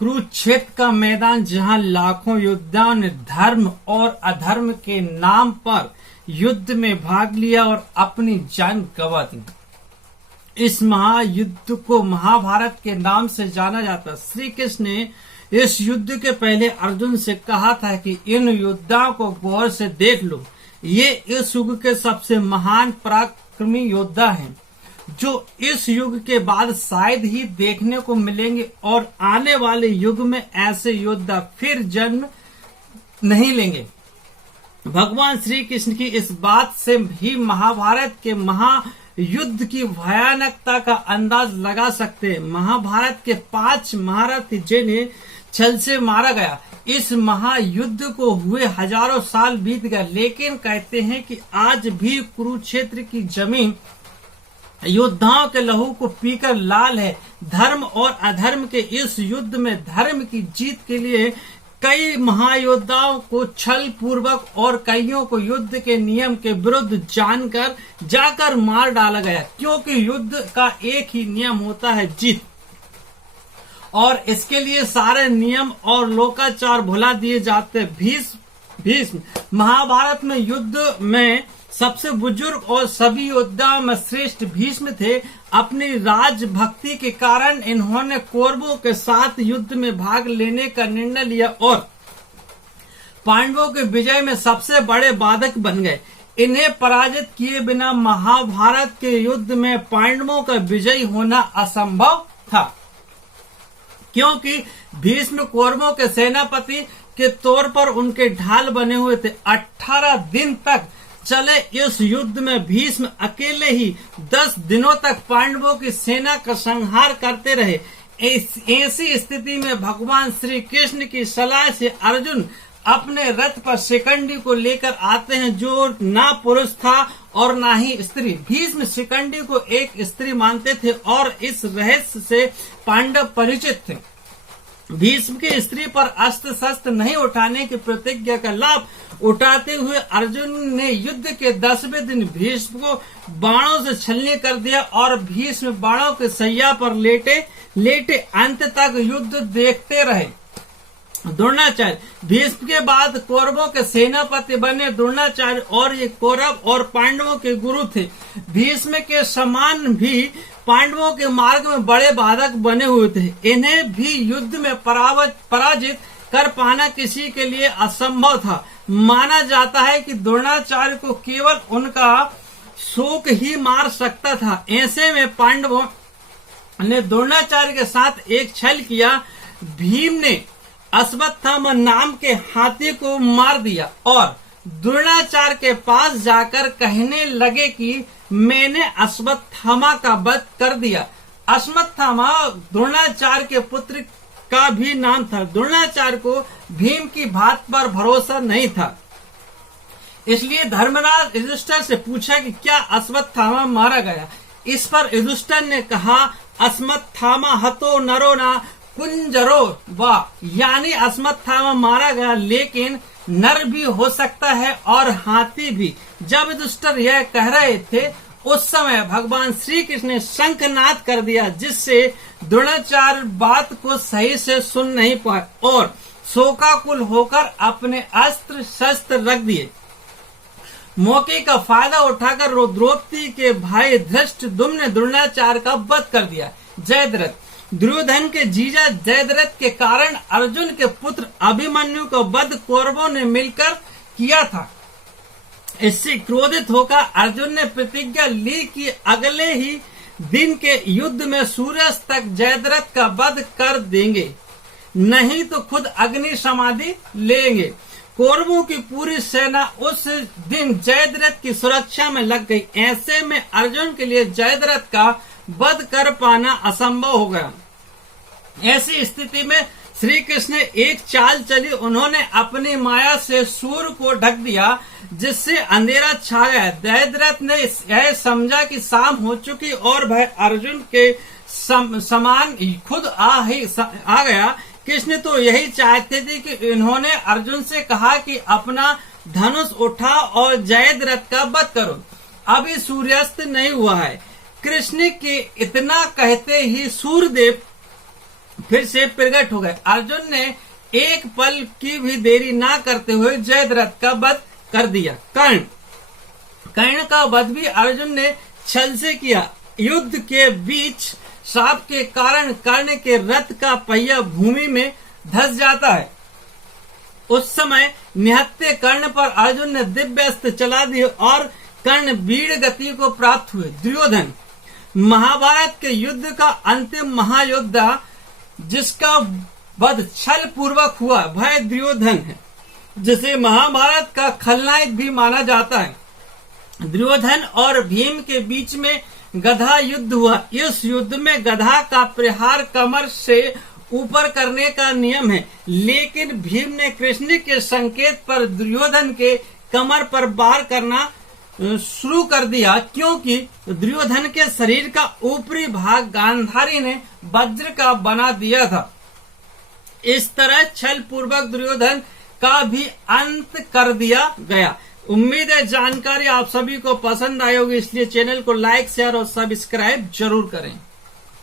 कुरुक्षेत्र का मैदान जहां लाखों योद्धाओं ने धर्म और अधर्म के नाम पर युद्ध में भाग लिया और अपनी जान गंवा दी। इस महायुद्ध को महाभारत के नाम से जाना जाता। श्री कृष्ण ने इस युद्ध के पहले अर्जुन से कहा था कि इन योद्धाओं को गौर से देख लो, ये इस युग के सबसे महान पराक्रमी योद्धा हैं, जो इस युग के बाद शायद ही देखने को मिलेंगे और आने वाले युग में ऐसे योद्धा फिर जन्म नहीं लेंगे। भगवान श्री कृष्ण की इस बात से भी महाभारत के महायुद्ध की भयानकता का अंदाज लगा सकते हैं। महाभारत के 5 महारथी जिन्हें छल से मारा गया। इस महायुद्ध को हुए हजारों साल बीत गए, लेकिन कहते हैं कि आज भी कुरुक्षेत्र की जमीन योद्धाओं के लहू को पीकर लाल है। धर्म और अधर्म के इस युद्ध में धर्म की जीत के लिए कई महायोद्धाओं को छल पूर्वक और कईयों को युद्ध के नियम के विरुद्ध जानकर जाकर मार डाला गया, क्योंकि युद्ध का एक ही नियम होता है, जीत। और इसके लिए सारे नियम और लोकाचार भुला दिए जाते। भीष्म महाभारत में युद्ध में सबसे बुजुर्ग और सभी योद्धाओं में श्रेष्ठ भीष्म थे। अपनी राजभक्ति के कारण इन्होंने कौरवों के साथ युद्ध में भाग लेने का निर्णय लिया और पांडवों के विजय में सबसे बड़े बाधक बन गए। इन्हें पराजित किए बिना महाभारत के युद्ध में पांडवों का विजयी होना असंभव था, क्योंकि भीष्म कौरवों के सेनापति के तौर पर उनके ढाल बने हुए थे। 18 दिन तक चले इस युद्ध में भीष्म अकेले ही 10 दिनों तक पांडवों की सेना का संहार करते रहे। ऐसी स्थिति में भगवान श्री कृष्ण की सलाह से अर्जुन अपने रथ पर शिखंडी को लेकर आते हैं, जो ना पुरुष था और ना ही स्त्री। भीष्म शिखंडी को एक स्त्री मानते थे और इस रहस्य से पांडव परिचित थे। भीष्म की स्त्री पर अस्त्र शस्त्र नहीं उठाने की प्रतिज्ञा का लाभ उठाते हुए अर्जुन ने युद्ध के 10वें दिन भीष्म को बाणों से छलनी कर दिया और भीष्म बाणों के सैया पर लेटे अंत तक युद्ध देखते रहे। द्रोणाचार्य भीष्म के बाद कौरवों के सेनापति बने। द्रोणाचार्य और ये कौरव और पांडवों के गुरु थे। भीष्म के समान भी पांडवों के मार्ग में बड़े बाधक बने हुए थे। इन्हें भी युद्ध में पराजित कर पाना किसी के लिए असंभव था। माना जाता है कि द्रोणाचार्य को केवल उनका शोक ही मार सकता था। ऐसे में पांडवों ने द्रोणाचार्य के साथ एक छल किया। भीम ने अश्वत्थामा नाम के हाथी को मार दिया और द्रोणाचार्य के पास जाकर कहने लगे कि मैंने अश्वत्थामा का वध कर दिया। अश्वत्थामा द्रोणाचार्य के पुत्र का भी नाम था। द्रोणाचार्य को भीम की बात पर भरोसा नहीं था, इसलिए धर्मराज युधिष्ठिर से पूछा कि क्या अश्वत्थामा मारा गया। इस पर युधिष्ठिर ने कहा, अश्वत्थामा हतो नरो ना कुंजरो वा, यानी अश्वत्थामा मारा गया लेकिन नर भी हो सकता है और हाथी भी। जब युधिष्ठिर यह कह रहे थे उस समय भगवान श्री कृष्ण ने शंखनाद कर दिया, जिससे द्रोणाचार्य बात को सही से सुन नहीं पाए और शोकाकुल होकर अपने अस्त्र शस्त्र रख दिए। मौके का फायदा उठाकर द्रौपदी के भाई धृष्टद्युम्न ने द्रोणाचार्य का वध कर दिया। जयद्रथ दुर्योधन के जीजा जयद्रथ के कारण अर्जुन के पुत्र अभिमन्यु का वध कौरवों ने मिलकर किया था। इससे क्रोधित होकर अर्जुन ने प्रतिज्ञा ली कि अगले ही दिन के युद्ध में सूर्यास्त तक जयद्रथ का वध कर देंगे, नहीं तो खुद अग्नि समाधि लेंगे। कौरवों की पूरी सेना उस दिन जयद्रथ की सुरक्षा में लग गई। ऐसे में अर्जुन के लिए जयद्रथ का वध कर पाना असंभव हो गया। ऐसी स्थिति में श्री कृष्ण ने एक चाल चली। उन्होंने अपनी माया से सूर्य को ढक दिया, जिससे अंधेरा छा गया। जयद्रथ ने यह समझा कि शाम हो चुकी और वह अर्जुन के समान खुद आ गया। कृष्ण तो यही चाहते थे कि इन्होंने अर्जुन से कहा कि अपना धनुष उठा और जयद्रथ का वध करो। अभी सूर्यास्त नहीं हुआ है। कृष्ण के इतना कहते ही सूर्यदेव फिर से प्रकट हो गए। अर्जुन ने एक पल की भी देरी ना करते हुए जयद्रथ का वध कर दिया। कर्ण का वध भी अर्जुन ने छल से किया। युद्ध के बीच श्राप के कारण कर्ण के रथ का पहिया भूमि में धंस जाता है। उस समय निहत्थे कर्ण पर अर्जुन ने दिव्यास्त्र चला दिए और कर्ण वीर गति को प्राप्त हुए। दुर्योधन महाभारत के युद्ध का अंतिम महायोद्धा जिसका वध छल पूर्वक हुआ वह दुर्योधन है, जिसे महाभारत का खलनायक भी माना जाता है। दुर्योधन और भीम के बीच में गधा युद्ध हुआ। इस युद्ध में गधा का प्रहार कमर से ऊपर करने का नियम है, लेकिन भीम ने कृष्ण के संकेत पर दुर्योधन के कमर पर वार करना शुरू कर दिया, क्योंकि दुर्योधन के शरीर का ऊपरी भाग गांधारी ने वज्र का बना दिया था। इस तरह छल पूर्वक दुर्योधन का भी अंत कर दिया गया। उम्मीद है जानकारी आप सभी को पसंद आई होगी, इसलिए चैनल को लाइक, शेयर और सब्सक्राइब जरूर करें।